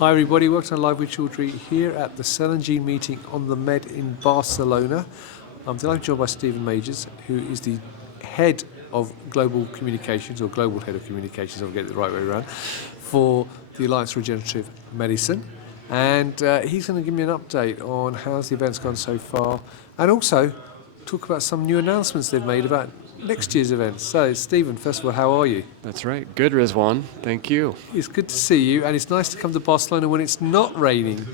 Hi everybody, welcome to Live with Chaudhry here at the Cell and Gene meeting on the Med in Barcelona. I'm delighted to be joined by Stephen Majors, who is the head of global communications, or global head of communications, I'll get it the right way around, for the Alliance for Regenerative Medicine. And he's going to give me an update on how the event's gone so far, and also talk about some new announcements they've made about next year's event. So, Stephen, first of all, how are you? That's right. Good, Rizwan. Thank you. It's good to see you, and it's nice to come to Barcelona when it's not raining,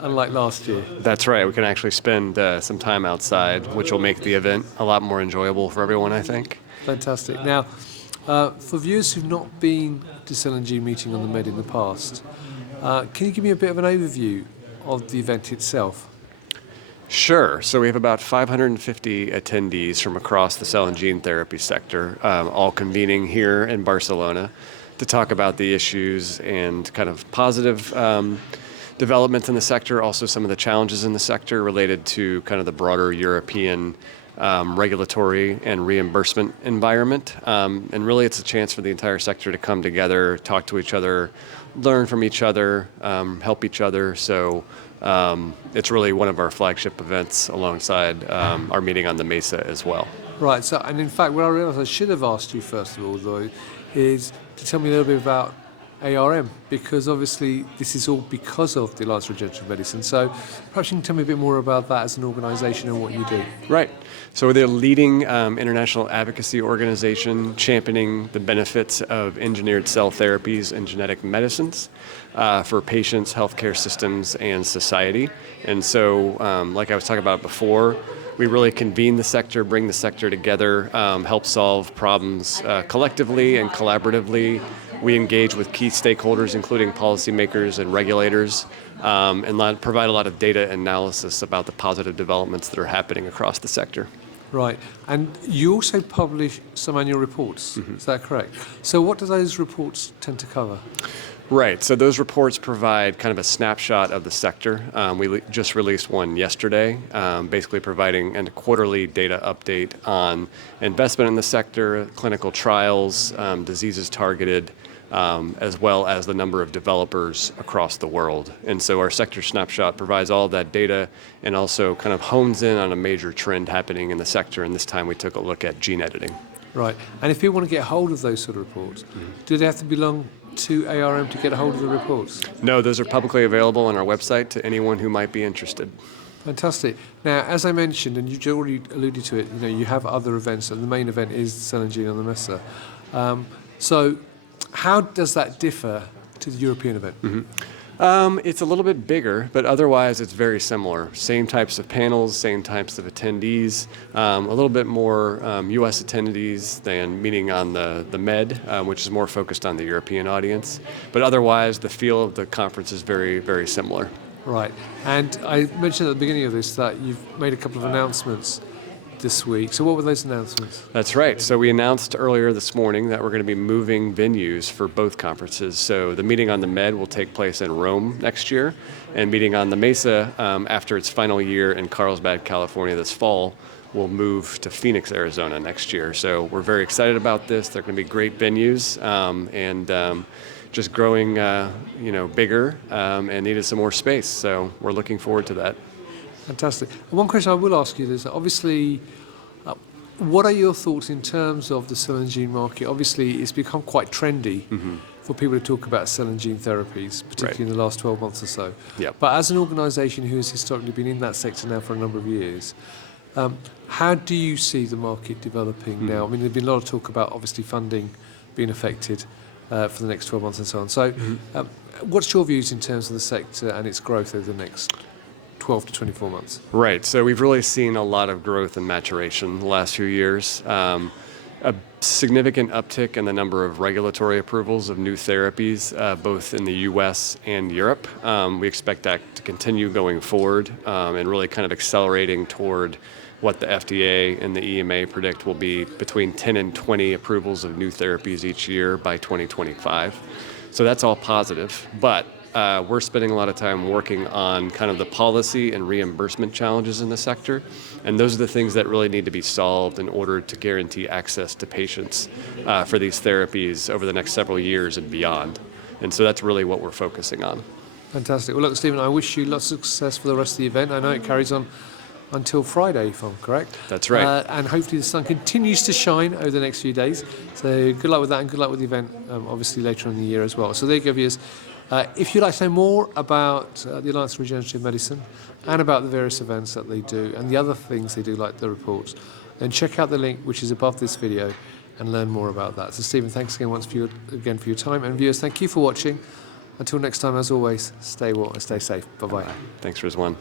unlike last year. That's right. We can actually spend some time outside, which will make the event a lot more enjoyable for everyone, I think. Fantastic. Now, for viewers who've not been to Cell and Gene meeting on the Med in the past, can you give me a bit of an overview of the event itself? Sure. So we have about 550 attendees from across the cell and gene therapy sector, all convening here in Barcelona to talk about the issues and kind of positive developments in the sector, also some of the challenges in the sector related to kind of the broader European regulatory and reimbursement environment. And really it's a chance for the entire sector to come together, talk to each other, learn from each other, help each other. So it's really one of our flagship events alongside our meeting on the Mesa as well. Right, so, and in fact, what I realised I should have asked you first of all, though, is to tell me a little bit about ARM, because obviously this is all because of the Alliance for Regenerative Medicine. So perhaps you can tell me a bit more about that as an organisation and what you do. Right. So we're the leading international advocacy organization championing the benefits of engineered cell therapies and genetic medicines for patients, healthcare systems, and society. And so, like I was talking about before, we really convene the sector, bring the sector together, help solve problems collectively and collaboratively. We engage with key stakeholders, including policymakers and regulators, and provide a lot of data analysis about the positive developments that are happening across the sector. Right, and you also publish some annual reports, is that correct? So what do those reports tend to cover? Right, so those reports provide kind of a snapshot of the sector. We just released one yesterday, basically providing a quarterly data update on investment in the sector, clinical trials, diseases targeted, as well as the number of developers across the world. And so our sector snapshot provides all of that data and also kind of hones in on a major trend happening in the sector. And this time we took a look at gene editing. Right, and if people want to get hold of those sort of reports, do they have to belong to ARM to get a hold of the reports? No, those are publicly available on our website to anyone who might be interested. Fantastic. Now, as I mentioned, and you already alluded to it, you have other events, and the main event is Cell and Gene on the Mesa. So how does that differ to the European event? It's a little bit bigger, but otherwise it's very similar. Same types of panels, same types of attendees, a little bit more U.S. attendees than meeting on the Med, which is more focused on the European audience. But otherwise, the feel of the conference is very, very similar. Right. And I mentioned at the beginning of this that you've made a couple of announcements this week. So what were those announcements? That's right. So we announced earlier this morning that we're going to be moving venues for both conferences. So the meeting on the Med will take place in Rome next year, and meeting on the Mesa after its final year in Carlsbad, California this fall, will move to Phoenix, Arizona next year. So we're very excited about this. They're going to be great venues and just growing bigger and needed some more space. So we're looking forward to that. Fantastic. And one question I will ask you is, obviously, what are your thoughts in terms of the cell and gene market? Obviously, it's become quite trendy for people to talk about cell and gene therapies, particularly in the last 12 months or so. Yep. But as an organisation who has historically been in that sector now for a number of years, how do you see the market developing now? I mean, there's been a lot of talk about, obviously, funding being affected for the next 12 months and so on. So what's your views in terms of the sector and its growth over the next 12 to 24 months? Right. So we've really seen a lot of growth and maturation the last few years. A significant uptick in the number of regulatory approvals of new therapies, both in the U.S. and Europe. We expect that to continue going forward and really kind of accelerating toward what the FDA and the EMA predict will be between 10 and 20 approvals of new therapies each year by 2025. So that's all positive. But we're spending a lot of time working on kind of the policy and reimbursement challenges in the sector. And those are the things that really need to be solved in order to guarantee access to patients for these therapies over the next several years and beyond. And so that's really what we're focusing on. Fantastic. Well, look, Stephen, I wish you lots of success for the rest of the event. I know it carries on until Friday, if I'm correct. That's right. And hopefully the sun continues to shine over the next few days. So good luck with that, and good luck with the event, obviously later on in the year as well. So there you go, viewers. If you'd like to know more about the Alliance for Regenerative Medicine and about the various events that they do and the other things they do, like the reports, then check out the link which is above this video and learn more about that. So Stephen, thanks again once for your time. And viewers, thank you for watching. Until next time, as always, stay well and stay safe. Bye-bye. Thanks, Rizwan.